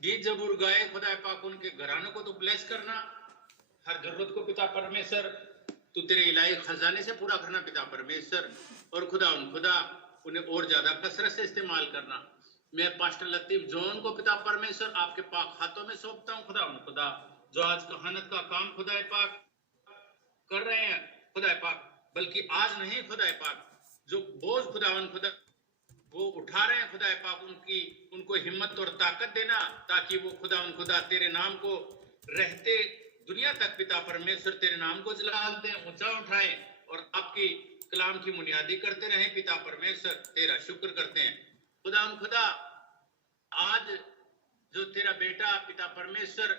गीत जबूर गाए, खुदा पाक उनके घरानों को तो ब्लेस करना, हर जरूरत को पिता परमेश्वर तू तेरे इलाही खजाने से पूरा करना पिता परमेश्वर, और खुदा उन्हें और ज्यादा कसरत से इस्तेमाल करना। मैं पास्टर लतीफ जॉन को पिता परमेश्वर आपके पाक हाथों में सौंपता हूँ खुदा, जो आज कहानत का काम खुदा पाक कर रहे हैं खुदा पाक, बल्कि आज नहीं खुदा पाक, जो बोझ खुदा वो उठा रहे हैं खुदा पाक, उनको हिम्मत और ताकत देना, ताकि वो खुदा तेरे नाम को रहते दुनिया तक पिता परमेश्वर तेरे नाम को जलाल दें, ऊंचा उठाएं और आपकी कलाम की बुनियादी करते रहें पिता परमेश्वर। तेरा शुक्र करते हैं खुदा आज जो तेरा बेटा पिता परमेश्वर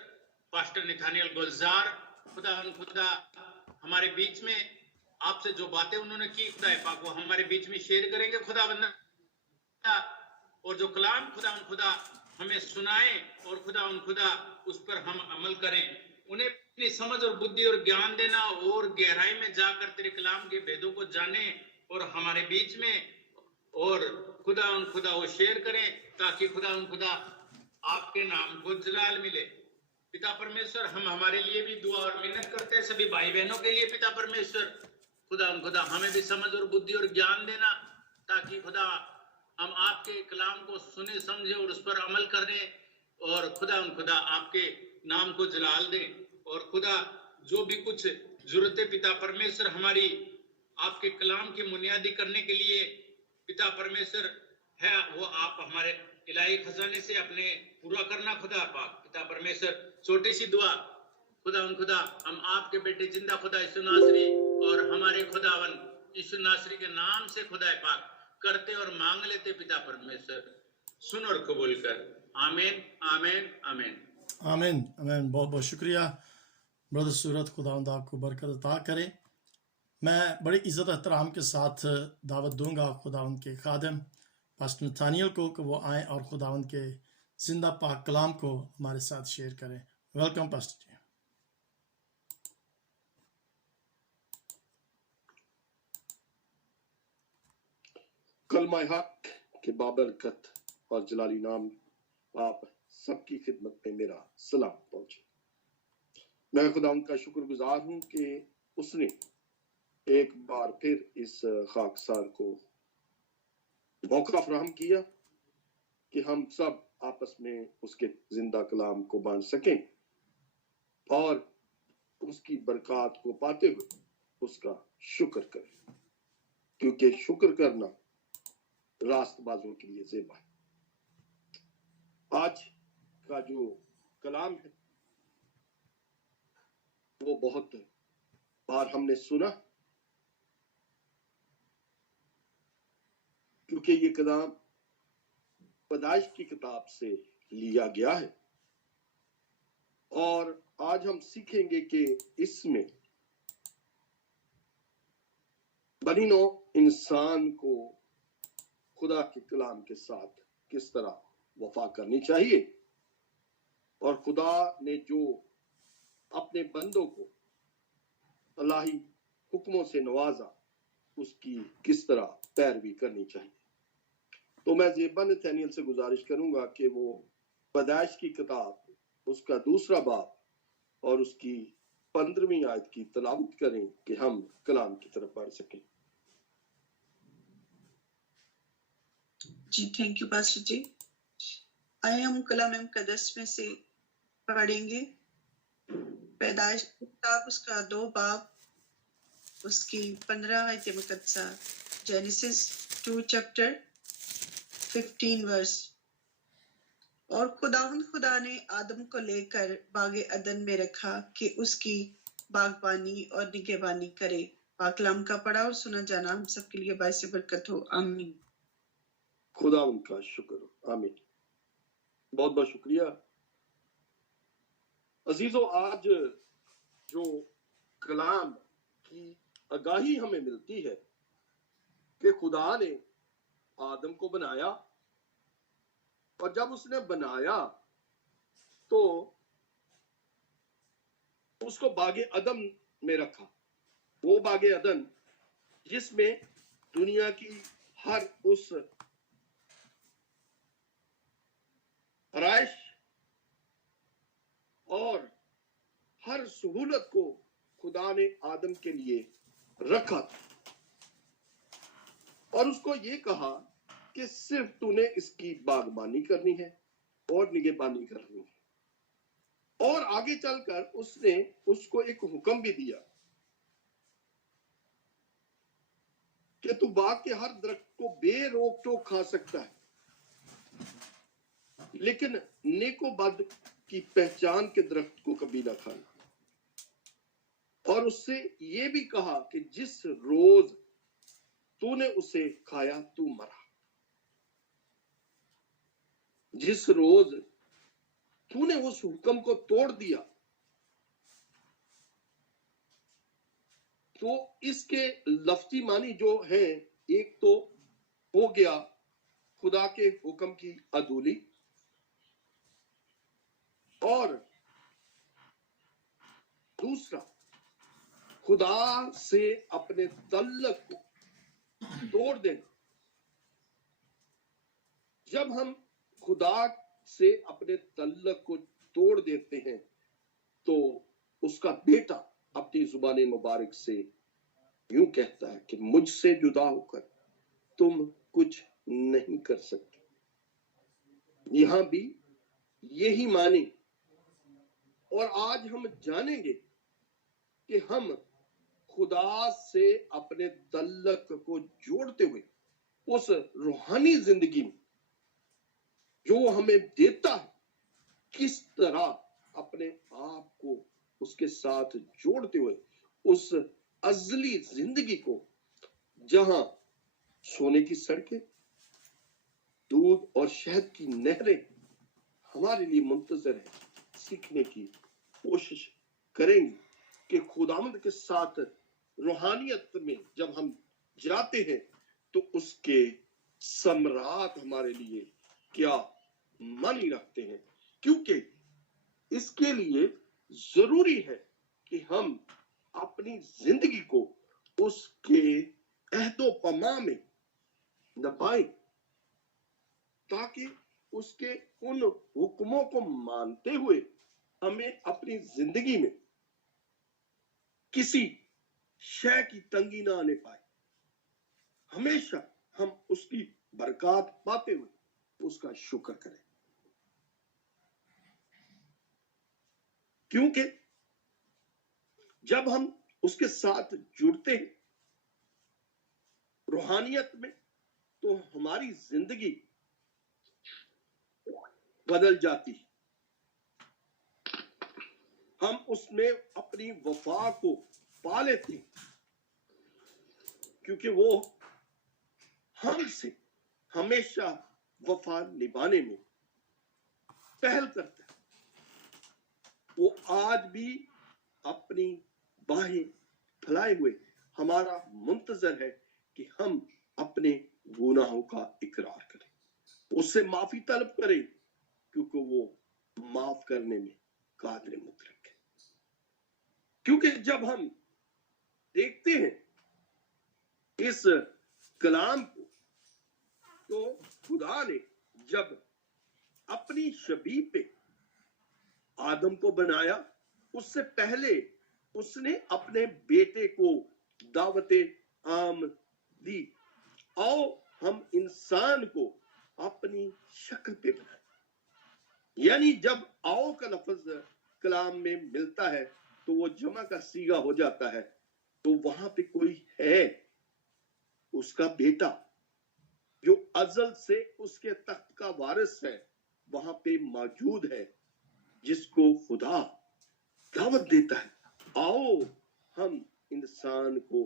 पास्टर निथानियल गुलजार खुदा हमारे बीच में आपसे जो बातें उन्होंने की खुदा पाक, वो हमारे बीच में शेयर करेंगे खुदा बंदा, और जो कलाम खुदा हमें सुनाए और खुदा उस पर हम अमल करें, उन्हें अपनी समझ और बुद्धि और ज्ञान देना और गहराई में जाकर तेरे कलाम के भेदों को जाने और हमारे बीच में और खुदा वो शेयर करें, ताकि खुदा आपके नाम को जलाल मिले पिता परमेश्वर। हम हमारे लिए भी दुआ और मिन्नत करते हैं, सभी भाई बहनों के लिए पिता परमेश्वर खुदा हमें भी समझ और बुद्धि और ज्ञान देना, ताकि खुदा हम आपके कलाम को सुने समझे और उस पर अमल करने और खुदा आपके नाम को जलाल दें। और खुदा जो भी कुछ जरूरतें पिता परमेश्वर हमारी आपके कलाम की बुनियादी करने के लिए पिता परमेश्वर है, वो आप हमारे इलाही खजाने से अपने पूरा करना खुदा पाक पिता परमेश्वर। छोटी सी दुआ खुदा हम आपके बेटे जिंदा खुदा यीशु नासरी और हमारे खुदावन यीशु नासरी के नाम से खुदा पाक करते और मांग लेते पिता परमेश्वर, सुन और कबूल कर। आमीन आमीन आमीन आमीन आमीन। बहुत बहुत शुक्रिया ब्रदर सूरत, खुदावंद आपको बरकत अता करे। मैं बड़ी इज़्ज़त एहतराम के साथ दावत दूंगा खुदावंद के खादिम पास्टर नथानियल को कि वो आए और खुदावंद के जिंदा पाक कलाम को हमारे साथ शेयर करें। वेलकम पास्टर जी। कलमा हक के बाबरकत और जलाली नाम आप सबकी खिदमत में मेरा सलाम पहुंचे। मैं खुदावंद का शुक्रगुजार हूं कि उसने एक बार फिर इस खाकसार को मौका फराहम किया कि हम सब आपस में उसके जिंदा कलाम को बांध सकें और उसकी बरकत को पाते हुए उसका शुक्र करें, क्योंकि शुक्र करना रास्तबाजों के लिए ज़ेबा है। आज का जो कलाम है वो बहुत बार हमने सुना, क्योंकि ये कलाम पैदाइश की किताब से लिया गया है, और आज हम सीखेंगे कि इसमें बनी नौ इंसान को खुदा के कलाम के साथ किस तरह वफा करनी चाहिए, और खुदा ने जो अपने बंदों को अल्लाही हुक्मों से नवाजा उसकी किस तरह पैरवी करनी चाहिए। तो मैं ज़ेबा नथानियल से गुजारिश करूंगा कि वो पैदाइश की किताब उसका दूसरा बाब और उसकी 15वीं आयत की तलावत करें कि हम कलाम की तरफ बढ़ सकें। जी थैंक यू पास्टर जी। आइए हम कलाम मुकद्दस में से पढ़ेंगे पैदाइश की किताब उसका 2 बाब उसकी 15 आयत मुकद्दसा, जेनेसिस 2 चैप्टर 15 वर्स। और खुदा ने आदम को लेकर बागे अदन में रखा कि उसकी बागबानी और निगहबानी करे। पाकलाम का पढ़ा और सुना जाना हम सबके लिए बाइस बरकत हो। आमीन। खुदा उनका शुक्र हो। आमीन। बहुत बहुत शुक्रिया अजीजों। आज जो कलाम की आगाही हमें मिलती है कि खुदा ने आदम को बनाया, और जब उसने बनाया तो उसको बागे अदन में रखा। वो बागे अदन जिसमें दुनिया की हर उस आराइश हर सहूलत को खुदा ने आदम के लिए रखा और उसको ये कहा कि सिर्फ तूने इसकी बागबानी करनी है और निगहबानी करनी है। और आगे चलकर उसने उसको एक हुक्म भी दिया कि तू बाग के हर दरख्त को बेरोक टोक खा सकता है, लेकिन नेको बद की पहचान के दरख्त को कभी ना खाना। और उससे ये भी कहा कि जिस रोज तूने उसे खाया तू मरा। जिस रोज तूने उस हुक्म को तोड़ दिया तो इसके लफ्जी मानी जो है, एक तो हो गया खुदा के हुक्म की अदूली, और दूसरा खुदा से अपने तल्लक को तोड़ देना। जब हम खुदा से अपने तल्लक को तोड़ देते हैं तो उसका बेटा अपनी जुबान मुबारक से यूं कहता है कि मुझसे जुदा होकर तुम कुछ नहीं कर सकते। यहां भी यही माने, और आज हम जानेंगे कि हम खुदा से अपने तल्लक को जोड़ते हुए उस रूहानी जिंदगी में जो हमें देता है, किस तरह अपने आप को उसके साथ जोड़ते हुए उस अजली जिंदगी को, जहां सोने की सड़कें, दूध और शहद की नहरें हमारे लिए मुंतजर है, सीखने की कोशिश करेंगे कि खुदावंद के साथ रूहानियत में जब हम जाते हैं तो उसके सम्राट हमारे लिए क्या मानी रखते हैं। क्योंकि इसके लिए जरूरी है कि हम अपनी जिंदगी को उसके अहदो पमा में नभाएं, ताकि उसके उन हुक्मों को मानते हुए हमें अपनी जिंदगी में किसी शय की तंगी ना आने पाए। हमेशा हम उसकी बरकत पाते हुए उसका शुक्र करें, क्योंकि जब हम उसके साथ जुड़ते हैं रूहानियत में तो हमारी जिंदगी बदल जाती है। हम उसमें अपनी वफा को पा लेते हैं, क्योंकि वो हमसे हमेशा वफा निभाने में पहल करता है। वो आज भी अपनी बाहें फैलाए हुए हमारा मुंतजर है कि हम अपने गुनाहों का इकरार करें, उससे माफी तलब करें, क्योंकि वो माफ करने में कादिर मुतलक है। क्योंकि जब हम देखते हैं इस कलाम को, तो खुदा ने जब अपनी शबीह पे आदम को बनाया, उससे पहले उसने अपने बेटे को दावत आम दी, आओ हम इंसान को अपनी शक्ल पे बनाए। यानी जब आओ का लफ्ज कलाम में मिलता है तो वो जमा का सीगा हो जाता है, तो वहां पे कोई है, उसका बेटा जो अजल से उसके तख्त का वारिस है, वहां पे मौजूद है, जिसको खुदा दावत देता है, आओ हम इंसान को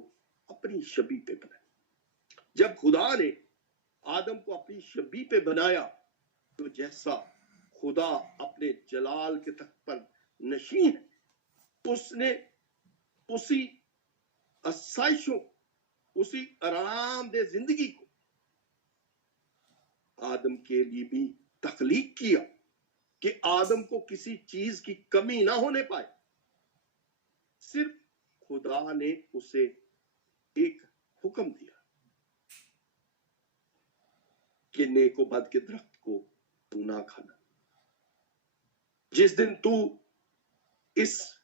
अपनी शबीह पे बनाए। जब खुदा ने आदम को अपनी शबीह पे बनाया, तो जैसा खुदा अपने जलाल के तख्त पर नशीं है, उसने उसी आसाइशों, उसी आरामदेह जिंदगी को आदम के लिए भी तख्लीक किया कि आदम को किसी चीज की कमी ना होने पाए। सिर्फ खुदा ने उसे एक हुक्म दिया कि नेको बद के दरख्त को तू ना खाना। जिस दिन तू इस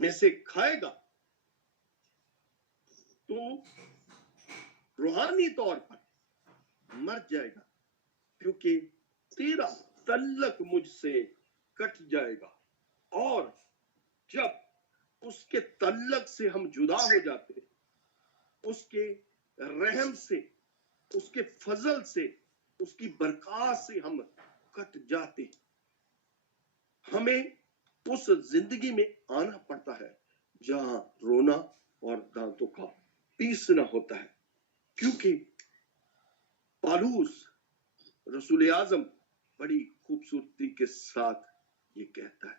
में से खाएगा तो रूहानी तौर पर मर जाएगा, क्योंकि तेरा तल्लक मुझसे कट जाएगा। और जब उसके तल्लक से हम जुदा हो जाते, उसके रहम से, उसके फजल से, उसकी बरकत से हम कट जाते, हमें उस जिंदगी में आना पड़ता है जहां रोना और दांतों का पीसना होता है। क्योंकि पालूस रसूल आजम बड़ी खूबसूरती के साथ ये कहता है,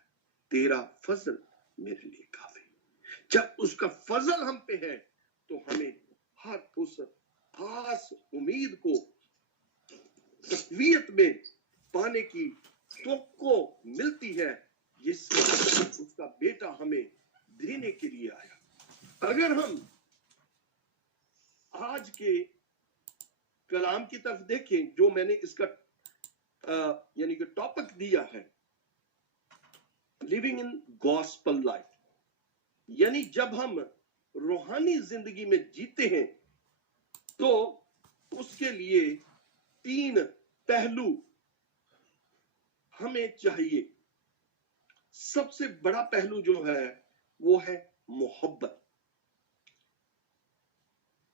तेरा फजल मेरे लिए काफी। जब उसका फजल हम पे है तो हमें हर उस खास उम्मीद को तकवीयत में पाने की तवक्को मिलती है, जिससे उसका बेटा हमें देने के लिए आया। अगर हम आज के कलाम की तरफ देखें, जो मैंने इसका यानी कि टॉपिक दिया है, लिविंग इन गॉस्पेल लाइफ, यानी जब हम रूहानी जिंदगी में जीते हैं तो उसके लिए 3 पहलू हमें चाहिए। सबसे बड़ा पहलू जो है वो है मोहब्बत।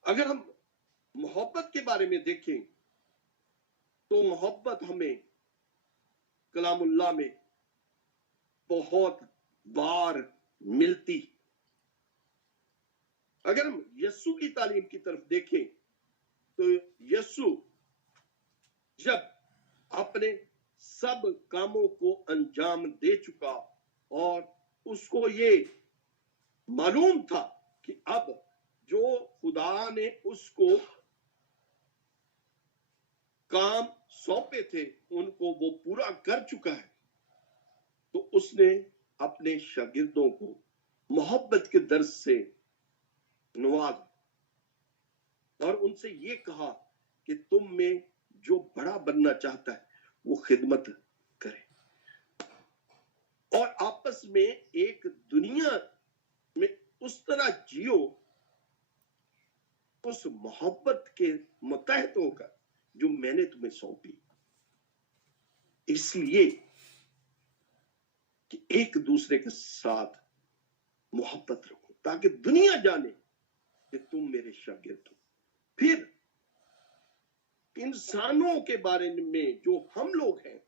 अगर हम मोहब्बत के बारे में देखें तो मोहब्बत हमें कलामुल्लाह में बहुत बार मिलती। अगर हम यस्सु की तालीम की तरफ देखें तो यस्सु जब अपने सब कामों को अंजाम दे चुका और उसको ये मालूम था कि अब जो खुदा ने उसको काम सौंपे थे उनको वो पूरा कर चुका है, तो उसने अपने शागिर्दों को मोहब्बत के दर्स से नवाजा और उनसे ये कहा कि तुम में जो बड़ा बनना चाहता है वो खिदमत करे और आपस में एक दुनिया में उस तरह जियो, उस मोहब्बत के मुतहत होकर जो मैंने तुम्हें सौंपी। इसलिए कि एक दूसरे के साथ मोहब्बत रखो ताकि दुनिया जाने कि तुम मेरे शागिर्द हो। फिर इंसानों के बारे में जो हम लोग हैं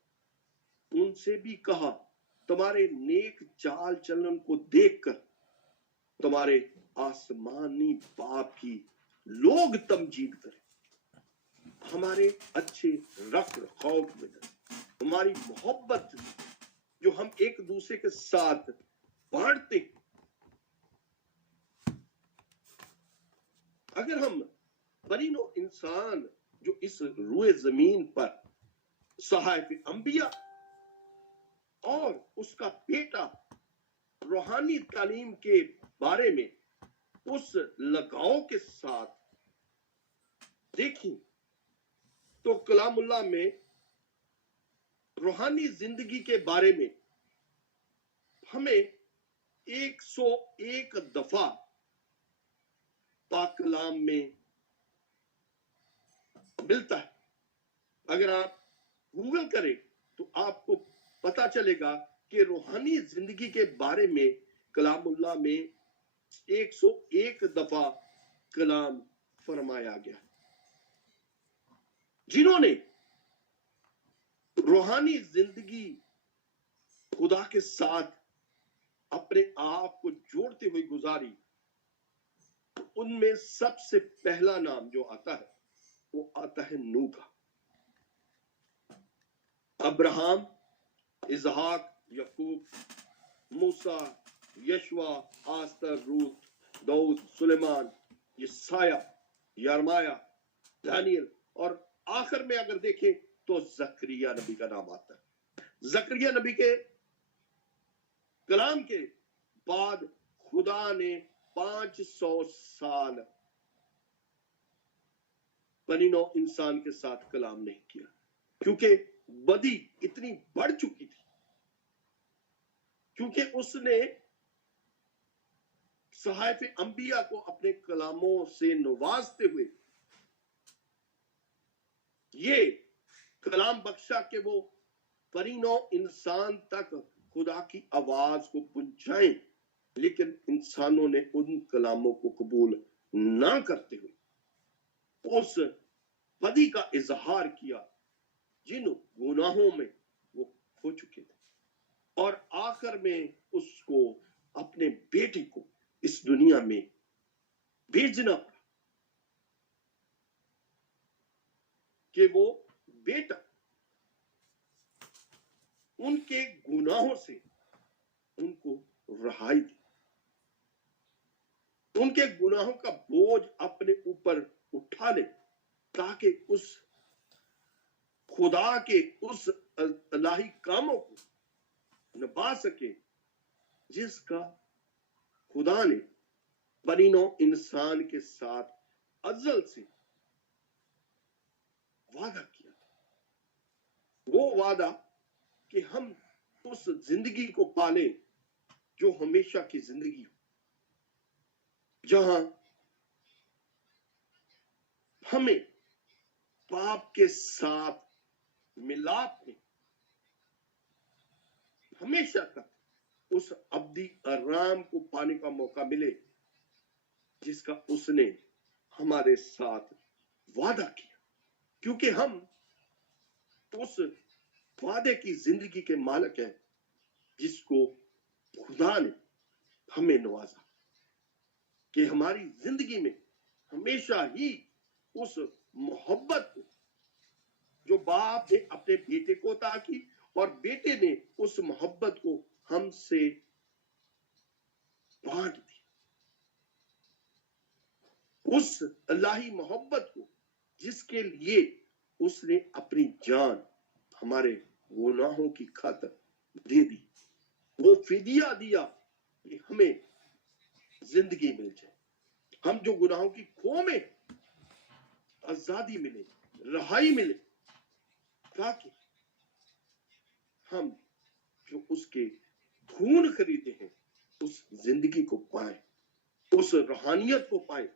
उनसे भी कहा, तुम्हारे नेक चाल चलन को देखकर तुम्हारे आसमानी बाप की लोग तमजीद करें, हमारे अच्छे रख रखाव में हमारी मोहब्बत जो हम एक दूसरे के साथ बांटते। अगर हम बनीनो इंसान जो इस रूए जमीन पर सहायफ अंबिया और उसका बेटा रूहानी तालीम के बारे में उस लगाव के साथ देखें तो कलामुल्लाह में रूहानी जिंदगी के बारे में हमें 101 दफा पाक कलाम में मिलता है। अगर आप गूगल करें तो आपको पता चलेगा कि रूहानी जिंदगी के बारे में कलामुल्लाह में 101 दफा कलाम फरमाया गया। जिन्होंने रूहानी जिंदगी खुदा के साथ अपने आप को जोड़ते हुए गुजारी, उनमें सबसे पहला नाम जो आता है वो आता है नूह का। अब्राहम, इसहाक, यकूब, मूसा, यशवा, आस्तर, रूत, दाऊद, सुलेमान, यसाया, यरमाया, दानियल और आखिर में अगर देखें तो जकरिया नबी का नाम आता है। जकरिया नबी के कलाम के बाद खुदा ने 500 साल बनीनो इंसान के साथ कलाम नहीं किया, क्योंकि बदी इतनी बढ़ चुकी थी, क्योंकि उसने सहाइफ अंबिया को अपने कलामों से नवाजते हुए ये कलाम बख्शा कि वो परिनो इंसान तक खुदा की आवाज को पहुंचाएं, लेकिन इंसानों ने उन कलामों को कबूल ना करते हुए उस बदी का इजहार किया जिन गुनाहों में वो खो चुके थे, और आखिर में उसको अपने बेटे को इस दुनिया में भेजना पड़ा कि वो बेटा उनके गुनाहों से उनको रहाई दे, उनके गुनाहों का बोझ अपने ऊपर उठा ले, ताकि उस खुदा के उस इलाही कामों को निभा सके जिसका खुदा ने बनीनो इंसान के साथ अज़ल से वादा किया। वो वादा कि हम उस जिंदगी को पाले जो हमेशा की जिंदगी हो, जहां हमें पाप के साथ मिलाप में हमेशा तक उस अब्दी आराम को पाने का मौका मिले जिसका उसने हमारे साथ वादा किया, क्योंकि हम उस वादे की जिंदगी के मालिक हैं जिसको खुदा ने हमें नवाजा कि हमारी जिंदगी में हमेशा ही उस मोहब्बत को जो बाप ने अपने बेटे को अता की और बेटे ने उस मोहब्बत को हमसे बांट दी, उस अल्लाही मोहब्बत को जिसके लिए उसने अपनी जान हमारे गुनाहों की खातिर दे दी, वो फिदिया दिया कि हमें जिंदगी मिल जाए, हम जो गुनाहों की खो में आजादी मिले, रहाई मिले, ताकि हम जो उसके खून खरीदे हैं उस जिंदगी को पाए, उस रूहानियत को पाए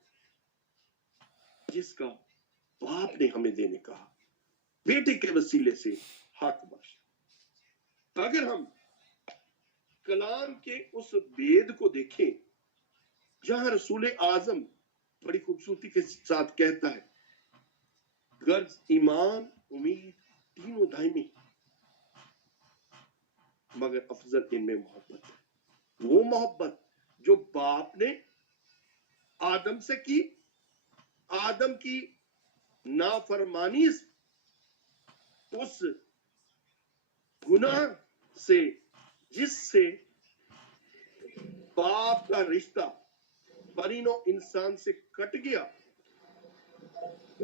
जिसका बाप ने हमें देने कहा, बेटे के वसीले से हक बख्शा। अगर हम कलाम के उस वेद को देखें जहां रसूल आजम बड़ी खूबसूरती के साथ कहता है, गर्ज ईमान उम्मीद तीनों दायमी, मगर अफजल इनमें मोहब्बत है। वो मोहब्बत जो बाप ने आदम से की, आदम की नाफरमानी से, उस गुनाह से जिससे बाप का रिश्ता बनीनो इंसान से कट गया,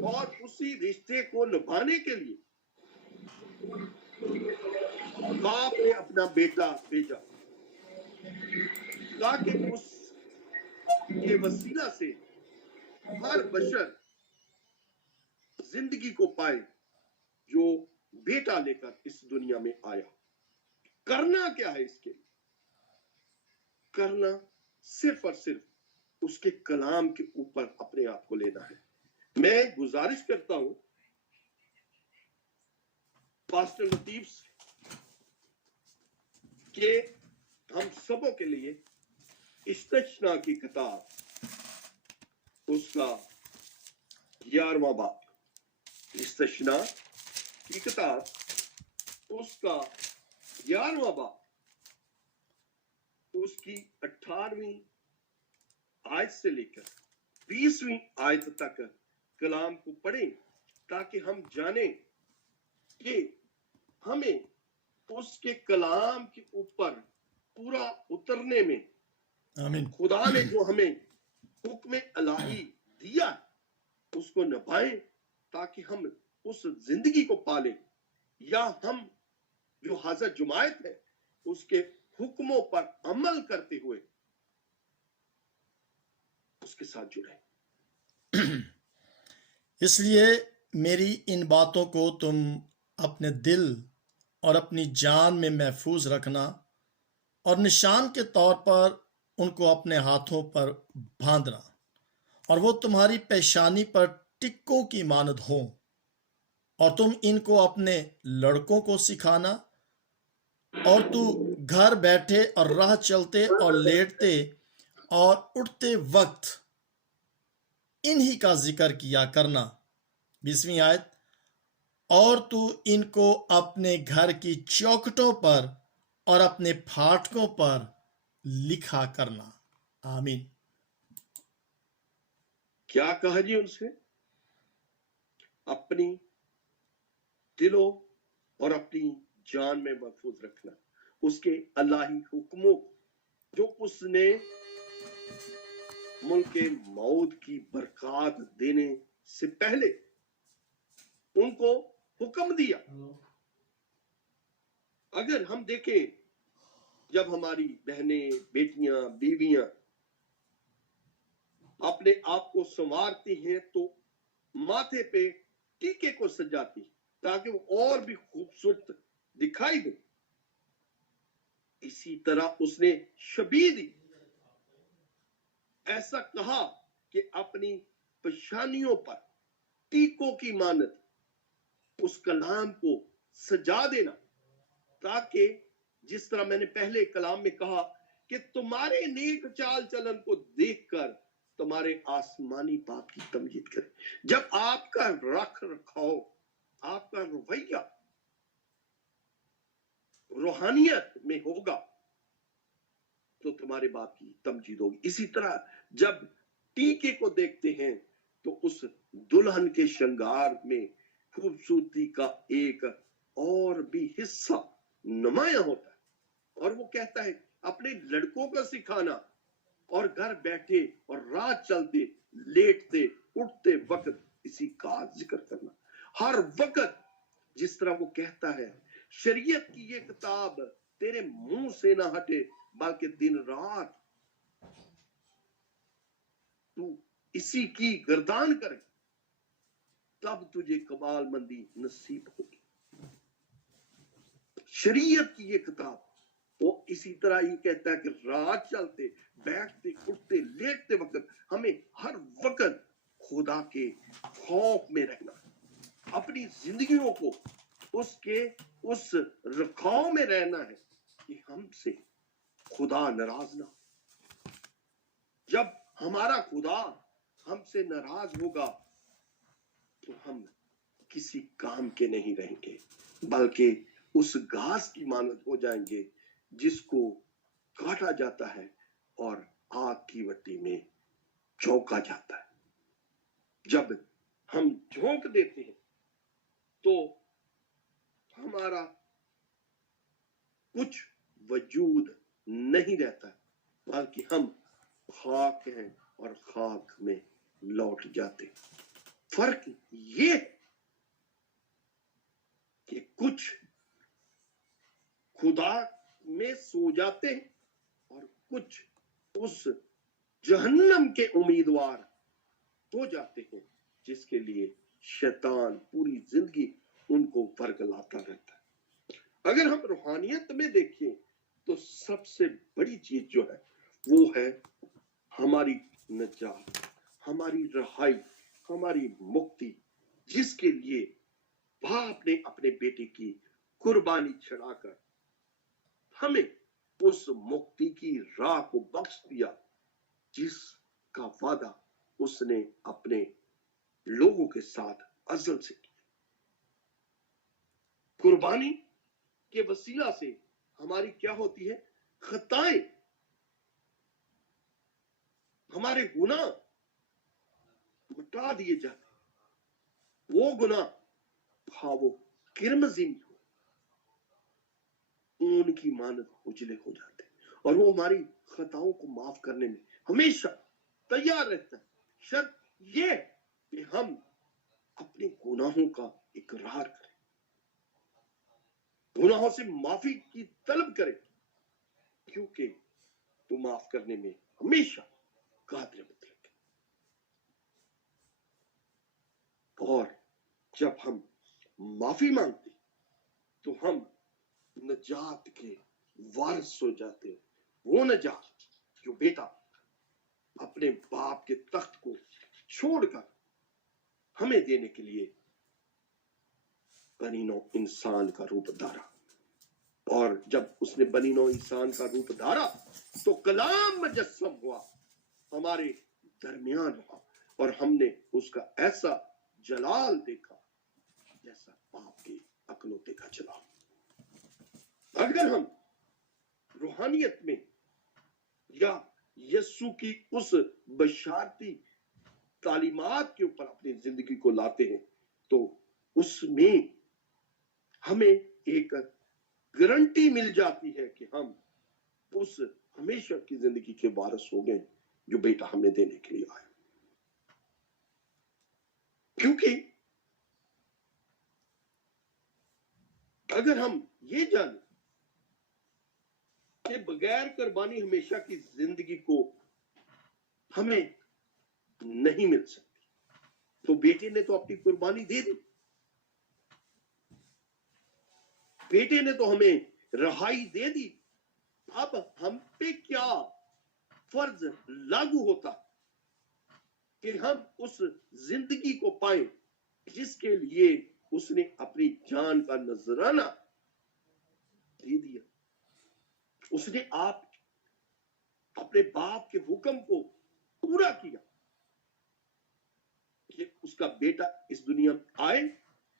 और उसी रिश्ते को निभाने के लिए बाप ने अपना बेटा भेजा ताकि उस के वसीला से हर बशर जिंदगी को पाए जो बेटा लेकर इस दुनिया में आया। करना क्या है इसके लिए? करना सिर्फ और सिर्फ उसके कलाम के ऊपर अपने आप को लेना है। मैं गुजारिश करता हूं पास्टर लतीफ से कि हम सबों के लिए इस्तशना की किताब उसका 11वां बाब, इस्तशना की किताब उसका 11वां बाब, उसकी 18वीं आयत से लेकर 20वीं आयत तक कलाम को पढ़ें ताकि हम जाने कि हमें उसके कलाम के ऊपर पूरा उतरने में आमीन। खुदा ने जो हमें हुक्म इलाही दिया उसको निभाएं ताकि हम उस जिंदगी को पालें, या हम जो हाज़िर जुमायत है उसके हुक्मों पर अमल करते हुए उसके साथ जुड़े। इसलिए मेरी इन बातों को तुम अपने दिल और अपनी जान में महफूज रखना और निशान के तौर पर ان کو اپنے ہاتھوں پر باندھنا، اور وہ تمہاری پیشانی پر ٹکوں کی مانند ہوں، اور تم ان کو اپنے لڑکوں کو سکھانا، اور تو گھر بیٹھے اور راہ چلتے اور لیٹتے اور اٹھتے وقت انہی کا ذکر کیا کرنا۔ 20ویں آیت، اور تو ان کو اپنے گھر کی چوکھٹوں پر اور اپنے پھاٹکوں پر لکھا کرنا۔ آمین۔ کیا کہا جی ان سے؟ اپنی دلوں اور اپنی جان میں محفوظ رکھنا اس کے الہی حکموں کو، جو اس نے ملک موت کی برکات دینے سے پہلے ان کو حکم دیا۔ اگر ہم دیکھیں، جب ہماری بہنیں، بیٹیاں، بیویاں اپنے آپ کو سنوارتی ہیں تو ماتھے پہ ٹیکے کو سجاتی تاکہ وہ اور بھی خوبصورت دکھائی دے۔ اسی طرح اس نے شبیہ دی، ایسا کہا کہ اپنی پیشانیوں پر ٹیکوں کی مانند اس کلام کو سجا دینا، تاکہ جس طرح میں نے پہلے کلام میں کہا کہ تمہارے نیک چال چلن کو دیکھ کر تمہارے آسمانی باپ کی تمجید کرے۔ جب آپ کا رکھ رکھاؤ، آپ کا رویہ روحانیت میں ہوگا تو تمہارے باپ کی تمجید ہوگی۔ اسی طرح جب ٹیکے کو دیکھتے ہیں تو اس دلہن کے شنگار میں خوبصورتی کا ایک اور بھی حصہ نمایاں ہوتا ہے، اور وہ کہتا ہے اپنے لڑکوں کا سکھانا، اور گھر بیٹھے اور رات چلتے لیٹتے اٹھتے وقت اسی کا ذکر کرنا۔ ہر وقت جس طرح وہ کہتا ہے شریعت کی یہ کتاب تیرے منہ سے نہ ہٹے، بلکہ دن رات تو اسی کی گردان کرے، تب تجھے کمال مندی نصیب ہوگی۔ شریعت کی یہ کتاب، وہ اسی طرح یہ کہتا ہے کہ رات چلتے بیٹھتے اٹھتے لیٹتے وقت ہمیں ہر وقت خدا کے خوف میں رہنا، اپنی زندگیوں کو اس کے اس رکھاؤ میں رہنا ہے کہ ہم سے خدا ناراض نہ ہو۔ جب ہمارا خدا ہم سے ناراض ہوگا تو ہم کسی کام کے نہیں رہیں گے، بلکہ اس گھاس کی مانند ہو جائیں گے جس کو کاٹا جاتا ہے اور آگ کی وٹی میں جھونکا جاتا ہے۔ جب ہم جھونک دیتے ہیں تو ہمارا کچھ وجود نہیں رہتا، بلکہ ہم خاک ہیں اور خاک میں لوٹ جاتے۔ فرق یہ کہ کچھ خدا میں سو جاتے ہیں اور کچھ اس جہنم کے امیدوار ہو جاتے ہیں جس کے لیے شیطان پوری زندگی ان کو ورگلاتا رہتا ہے۔ اگر ہم روحانیت میں دیکھیں تو سب سے بڑی چیز جو ہے وہ ہے ہماری نجات، ہماری رہائی، ہماری مکتی، جس کے لیے باپ نے اپنے بیٹے کی قربانی چڑھا کر ہمیں اس مکتی کی راہ کو بخش دیا، جس کا وعدہ اس نے اپنے لوگوں کے ساتھ ازل سے کیا۔ قربانی کے وسیلہ سے ہماری کیا ہوتی ہے؟ خطائیں، ہمارے گناہ مٹا دیے جاتے ہیں۔ وہ گناہ خواہ وہ کرمزی میں ہو، اون کی مانند اجلے ہو جاتے ہیں، اور وہ ہماری خطاؤں کو معاف کرنے میں ہمیشہ تیار رہتا ہے، شرط یہ کہ ہم اپنے گناہوں کا اقرار کریں، گناہوں سے معافی کی طلب کریں، کیونکہ وہ معاف کرنے میں ہمیشہ قادر مطلق ہے۔ اور جب ہم معافی مانگتے تو ہم نجات کے وارث ہو جاتے ہیں، وہ نجات जो बेटा अपने बाप के तख्त को छोड़कर हमें देने के लिए बनीनो इंसान का रूप धारा, और जब उसने बनीनो इंसान का रूप धारा तो कलाम मुजस्सम हुआ, हमारे दरमियान हुआ, और हमने उसका ऐसा जलाल देखा जैसा बाप के अकलौते का जलाल। अगर हम रूहानियत में या यीशु की उस बशारती तालीमात के ऊपर अपनी जिंदगी को लाते हैं तो उसमें हमें एक गारंटी मिल जाती है कि हम उस हमेशा की जिंदगी के वारिस हो गए जो बेटा हमें देने के लिए आया। क्योंकि अगर हम ये जाने कि बगैर कुर्बानी हमेशा की जिंदगी को हमें नहीं मिल सकती, तो बेटे ने तो अपनी कुर्बानी दे दी, बेटे ने तो हमें रहाई दे दी। अब हम पे क्या फर्ज लागू होता कि हम उस जिंदगी को पाए जिसके लिए उसने अपनी जान का नजराना दे दिया। उसने अपने बाप के हुक्म को पूरा किया कि उसका बेटा इस दुनिया में आए,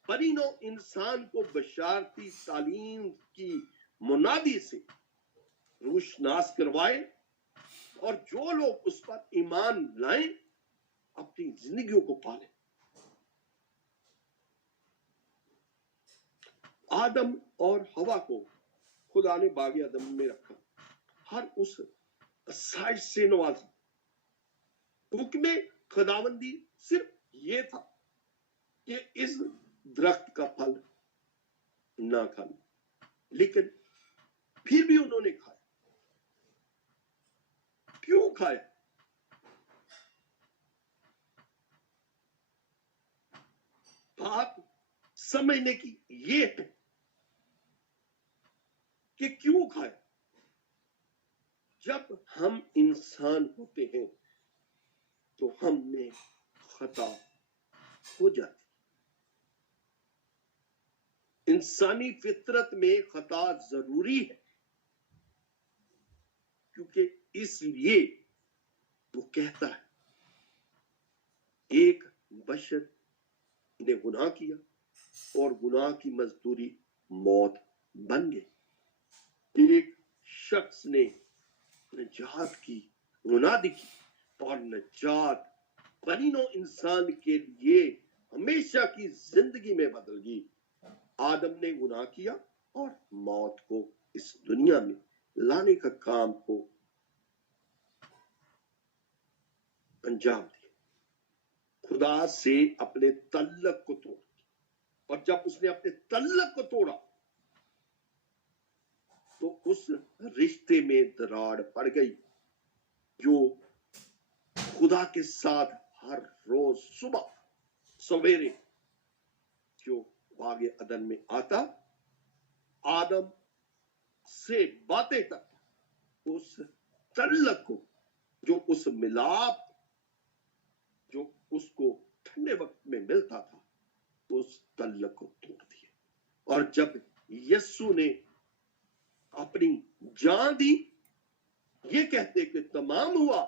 बनीनो इंसान को बशारती तालीम की मुनादी से रोशनास करवाए, और जो लोग उस पर ईमान लाएं अपनी जिंदगियों को पालें। आदम और हवा को खुदा ने बागे अदम में रखा, हर उस साइड से नवाजा। हुक्म खुदावंदी सिर्फ ये था कि इस दरख्त का फल ना खाना, लेकिन फिर भी उन्होंने खाया। क्यों खाया? बात समझने की ये है कि क्यों खाया। जब हम इंसान होते हैं तो हम में खता हो जाती। इंसानी फितरत में खता जरूरी है, क्योंकि इसलिए वो कहता है एक बशर ने गुनाह किया और गुनाह की मजदूरी मौत बन गई। एक शख्स ने नजात की मुनादी की और नजात बनीनो इंसान के लिए हमेशा की जिंदगी में बदल गई। आदम ने गुनाह किया और मौत को इस दुनिया में लाने का काम को अंजाम दिया। खुदा से अपने तल्लक को तोड़, और जब उसने अपने तल्लक को तोड़ा तो उस रिश्ते में दरार पड़ गई जो खुदा के साथ हर रोज सुबह सवेरे जो बागे अदन में आता, आदम से बातें तक, उस तल्लक को, जो उस मिलाप जो उसको ठंडे वक्त में मिलता था, उस तल्लक को तोड़ दिया। और जब यीशु ने अपनी जान दी, ये कहते कि तमाम हुआ,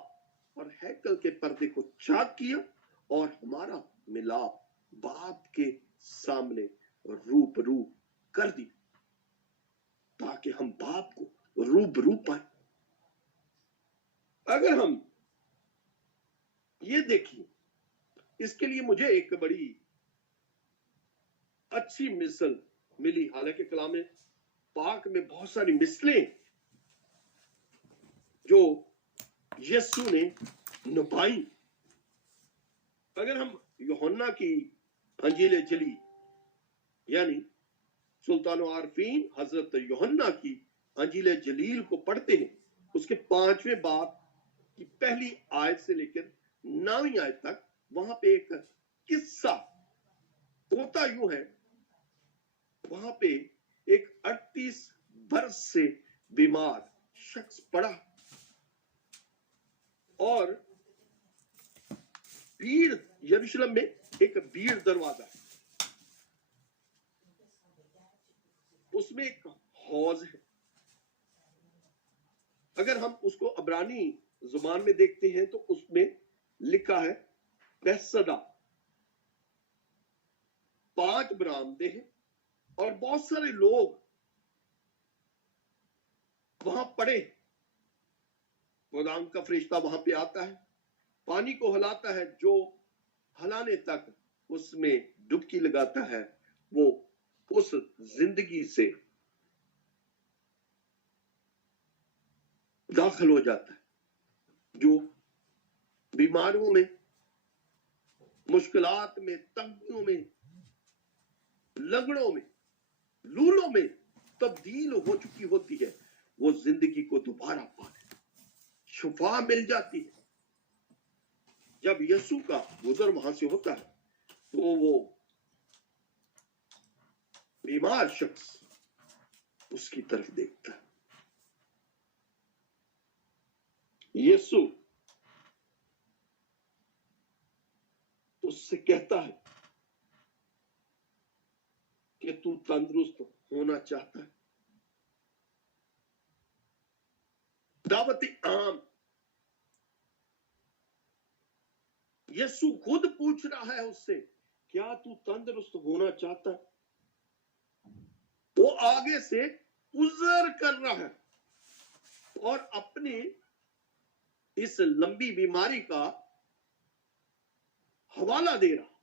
और हैकल के पर्दे को चाक किया और हमारा मिलाप बाप के सामने रूबरू कर दी, ताकि हम बाप को रूबरू पाए। अगर हम ये देखिए, इसके लिए मुझे एक बड़ी अच्छी मिसल मिली। हालांकि कलाम पाक में बहुत सारी मिसलें जो यीशु ने निभाई। अगर हम यूहन्ना की अंजील जली यानी सुल्तान आरफीन हजरत यूहन्ना की अंजील जलील को पढ़ते हैं, उसके 5वें बाब की पहली आयत से लेकर 9वीं आयत तक वहां पे एक किस्सा होता यूं है। वहां पे एक 38 बरस से बीमार शख्स पड़ा यरूशलेम में एक भीड़ दरवाजा है, उसमें एक हौज है। अगर हम उसको अब्रानी जुबान में देखते हैं तो उसमें लिखा है बेसदा। 5 बरामदे हैं और बहुत सारे लोग वहां पड़े। खुदावंद का फरिश्ता वहां पे आता है, पानी को हिलाता है, जो हिलाने तक उसमें डुबकी लगाता है वो उस जिंदगी से दाखिल हो जाता है, जो बीमारियों में, मुश्किलात में, तंगियों में, लगड़ों में, लूलों में तब्दील हो चुकी होती है। वो जिंदगी को दोबारा पा लेता, शिफा मिल जाती है। जब यीशु का गुजर वहां से होता है तो वो बीमार शख्स उसकी तरफ देखता है। यीशु उससे कहता है कि तू तंदुरुस्त होना चाहता है। दावती आम, यीशु खुद पूछ रहा है उससे, क्या तू तंदुरुस्त होना चाहता है? वो आगे से उज़र कर रहा है और अपनी इस लंबी बीमारी का हवाला दे रहा।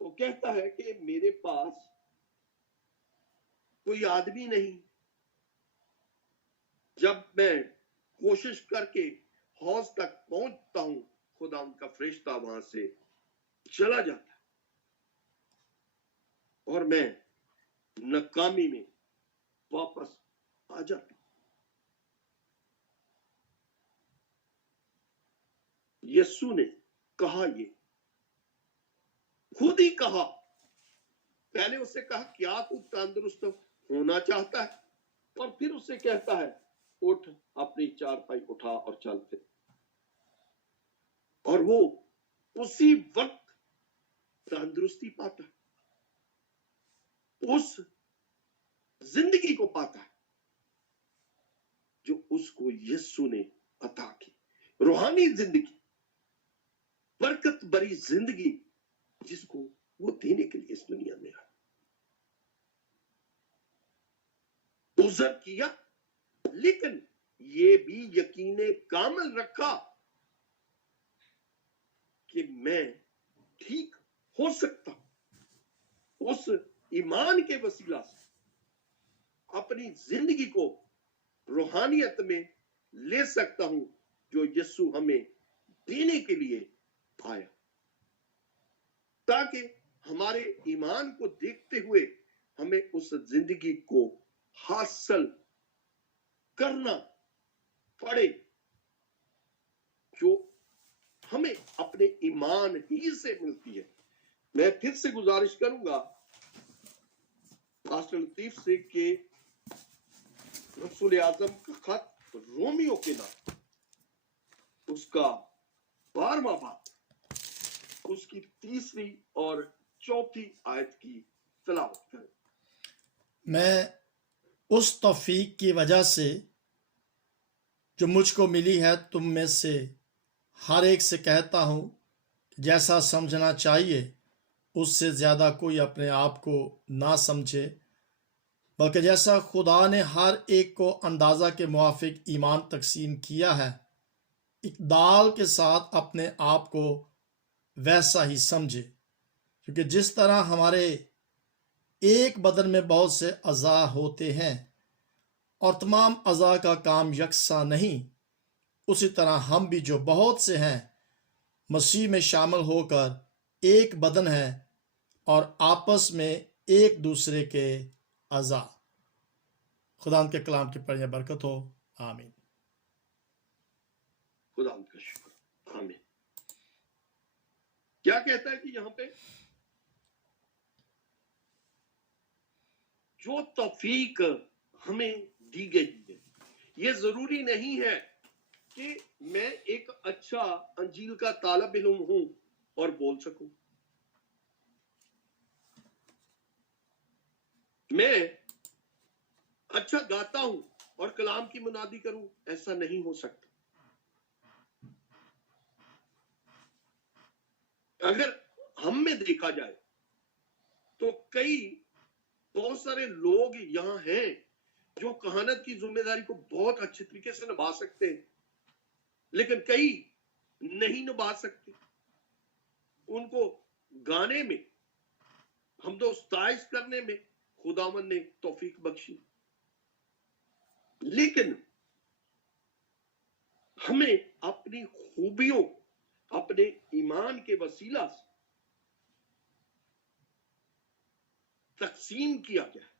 वो कहता है कि मेरे पास कोई आदमी नहीं। जब मैं कोशिश करके हौज तक पहुंचता हूं, खुदा उनका फरिश्ता वहां से चला जाता है और मैं नाकामी में वापस आ जाता हूं। यीशु ने कहा, ये खुद ही कहा। पहले उससे कहा, क्या तू तंदुरुस्त होना चाहता है? और फिर उससे कहता है, उठ, अपनी चारपाई उठा और चल फिर। और वो उसी वक्त तंदुरुस्ती पाता है, उस जिंदगी को पाता है जो उसको यीशु ने अता की। रूहानी जिंदगी, बरकत भरी जिंदगी, जिसको वो देने के लिए इस दुनिया में आया। उज़र किया, लेकिन ये भी यकीने कामिल रखा कि मैं ठीक हो सकता हूं। उस ईमान के वसीला से अपनी जिंदगी को रूहानियत में ले सकता हूं, जो यीशु हमें देने के लिए आया, ताकि हमारे ईमान को देखते हुए हमें उस जिंदगी को हासिल करना पड़े जो हमें अपने ईमान ही से मिलती है। मैं फिर से गुजारिश करूंगा पास्टर लतीफ से कि रसूल आजम का खत रोमियो के नाम, उसका 12वां बाब, उसकी 3री और 4थी आयत की तिलावत करें। मैं उस तौफीक की वजह से जो मुझको मिली है तुम में से हर एक से कहता हूँ, जैसा समझना चाहिए उससे ज़्यादा कोई अपने आप को ना समझे, बल्कि जैसा खुदा ने हर एक को अंदाज़ा के मुआफिक ईमान तकसीम किया है, इक़दाल के साथ अपने आप को वैसा ही समझे। क्योंकि जिस तरह हमारे एक बदन में बहुत से अज़ा होते हैं और तमाम अज़ा का काम यकसा नहीं, उसी तरह हम भी जो बहुत से हैं मसीह में शामिल होकर एक बदन है और आपस में एक दूसरे के अज़ा। खुदा के कलाम की पढ़िए बरकत हो। आमीन। खुदा का शुक्र। आमीन। क्या कहता है कि यहां पे जो तौफीक हमें दी गई है, ये जरूरी नहीं है कि मैं एक अच्छा अंजील का तालिब इल्म हूं اور بول سکوں. میں اچھا گاتا ہوں اور کلام کی منادی کروں، ایسا نہیں ہو سکتا. اگر ہم میں دیکھا جائے تو بہت سارے لوگ یہاں ہیں جو کہانت کی ذمہ داری کو بہت اچھے طریقے سے نبھا سکتے ہیں، لیکن کئی نہیں نبھا سکتے. ان کو گانے میں، حمد و ستائش کرنے میں خداوند نے توفیق بخشی، لیکن ہمیں اپنی خوبیوں، اپنے ایمان کے وسیلہ سے تقسیم کیا گیا ہے.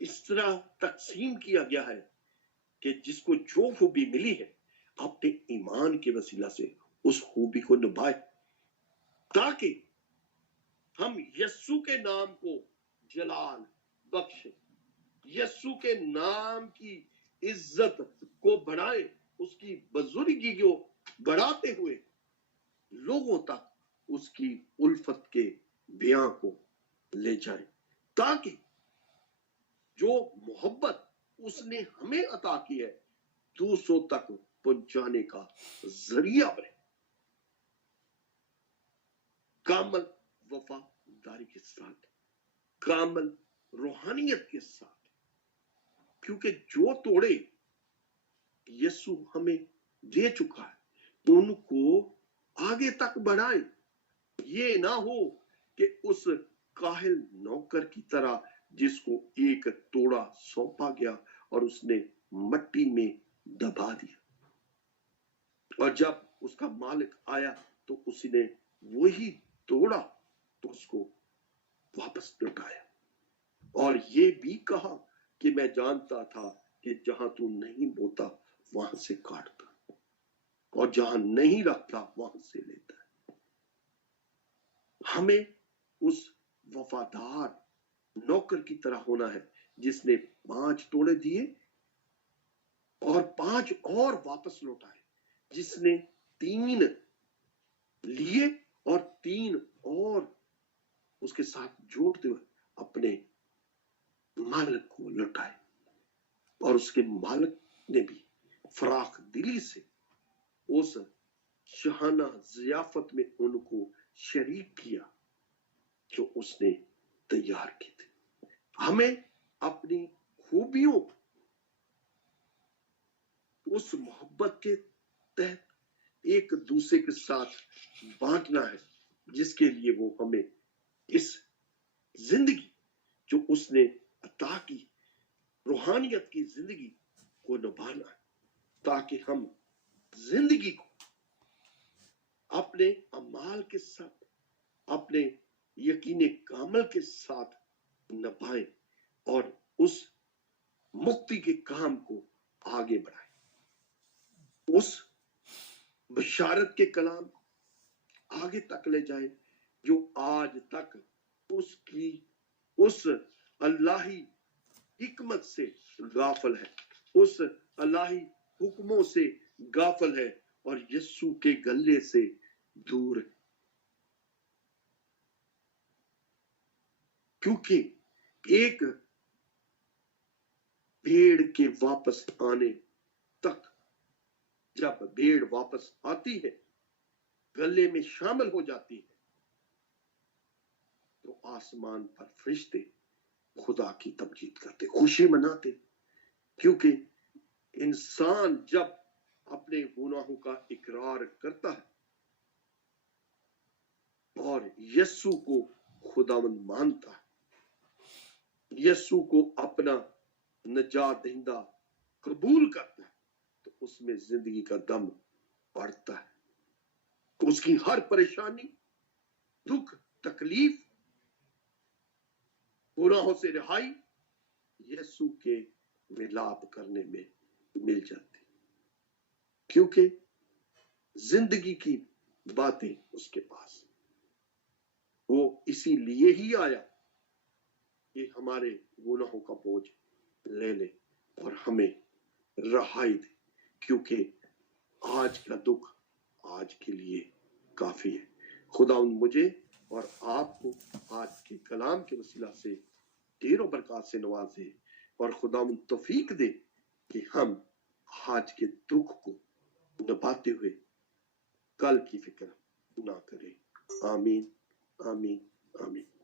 اس طرح تقسیم کیا گیا ہے کہ جس کو جو خوبی ملی ہے اپنے ایمان کے وسیلہ سے اس خوبی کو نبھائے، تاکہ ہم یسوع کے نام کو جلال بخشیں، یسوع کے نام کی عزت کو بڑھائیں، اس کی بزرگی کو بڑھاتے ہوئے لوگوں تک اس کی الفت کے بیان کو لے جائیں، تاکہ جو محبت اس نے ہمیں عطا کی ہے دوسروں تک پہنچانے کا ذریعہ بنے. کامل وفاداری کے ساتھ، کامل روحانیت کے ساتھ، کیونکہ جو توڑے یسوع ہمیں دے چکا ہے ان کو آگے تک بڑھائیں. یہ نہ ہو کہ اس کاہل نوکر کی طرح جس کو ایک توڑا سونپا گیا اور اس نے مٹی میں دبا دیا، اور جب اس کا مالک آیا تو اس نے وہی توڑا تو اس کو واپس لوٹایا، اور یہ بھی کہا کہ میں جانتا تھا کہ جہاں تو نہیں بوتا وہاں سے کاٹتا اور جہاں نہیں رکھتا وہاں سے لیتا ہے. ہمیں اس وفادار نوکر کی طرح ہونا ہے جس نے 5 توڑے دیے اور 5 اور واپس لوٹائے، جس نے 3 لیے اور 3 اور اس کے ساتھ جوڑتے ہوئے اپنے مالک کو لوٹائے. اور اس کے مالک نے بھی فراخ دلی سے اس شہانہ ضیافت میں ان کو شریک کیا جو اس نے تیار کی تھی. ہمیں اپنی خوبیوں اس محبت کے تحت ایک دوسرے کے ساتھ بانٹنا ہے جس کے لیے وہ ہمیں اس زندگی جو اس نے عطا کی، روحانیت کی زندگی کو نبھانا ہے، تاکہ ہم زندگی کو اپنے اعمال کے ساتھ، اپنے یقین کامل کے ساتھ نبھائیں اور اس مکتی کے کام کو آگے بڑھائیں، اس بشارت کے کلام کو آگے تک لے جائیں جو آج تک اس الہی حکمت سے غافل ہے، اس الہی حکموں سے غافل ہے اور یسوع کے گلے سے دور ہے. کیونکہ ایک بھیڑ کے واپس آنے تک، جب بھیڑ واپس آتی ہے، گلے میں شامل ہو جاتی ہے، تو آسمان پر فرشتے خدا کی تمجید کرتے، خوشی مناتے، کیونکہ انسان جب اپنے گناہوں کا اقرار کرتا ہے اور یسوع کو خداوند مانتا ہے، یسوع کو اپنا نجات دہندہ قبول کرتا ہے، تو اس میں زندگی کا دم بڑھتا ہے. اس کی ہر پریشانی، دکھ، تکلیف، گناہوں سے رہائی یسوع کے ملاپ کرنے میں مل جاتی، کیونکہ زندگی کی باتیں اس کے پاس. وہ اسی لیے ہی آیا کہ ہمارے گناہوں کا بوجھ لے لے اور ہمیں رہائی دے، کیونکہ آج کا دکھ آج کے لیے کافی ہے. خدا مجھے اور آپ کو آج کے کلام کے وسیلہ سے ڈھیروں برکات سے نوازے اور خدا توفیق دے کہ ہم آج کے دکھ کو دباتے ہوئے کل کی فکر نہ کریں. آمین آمین آمین.